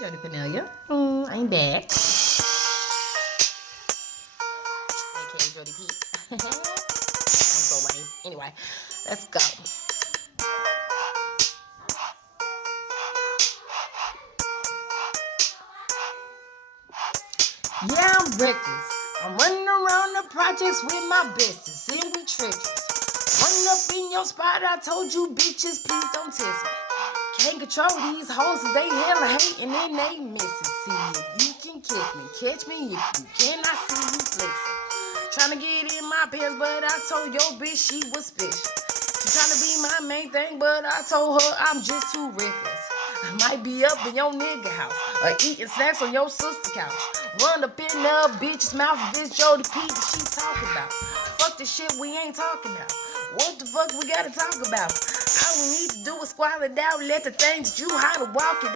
Jody Panelia. I'm back. AKA Jody P. I'm so lame. Anyway, let's go. Yeah, I'm reckless. I'm running around the projects with my besties, and we treacherous. Running up in your spot, I told you bitches, please don't test me. Can't control these hoes, they hella hating and they missing. See if you can catch me if you cannot see you flexing. Tryna get in my pants, but I told your bitch she was special. She tryna be my main thing, but I told her I'm just too reckless. I might be up in your nigga house or eating snacks on your sister couch. Run up in the bitch's mouth, bitch Jody P that she talking about. Fuck the shit we ain't talking about. What the fuck we gotta talk about? All we need to do is squat it out, let the things that you how to walk it.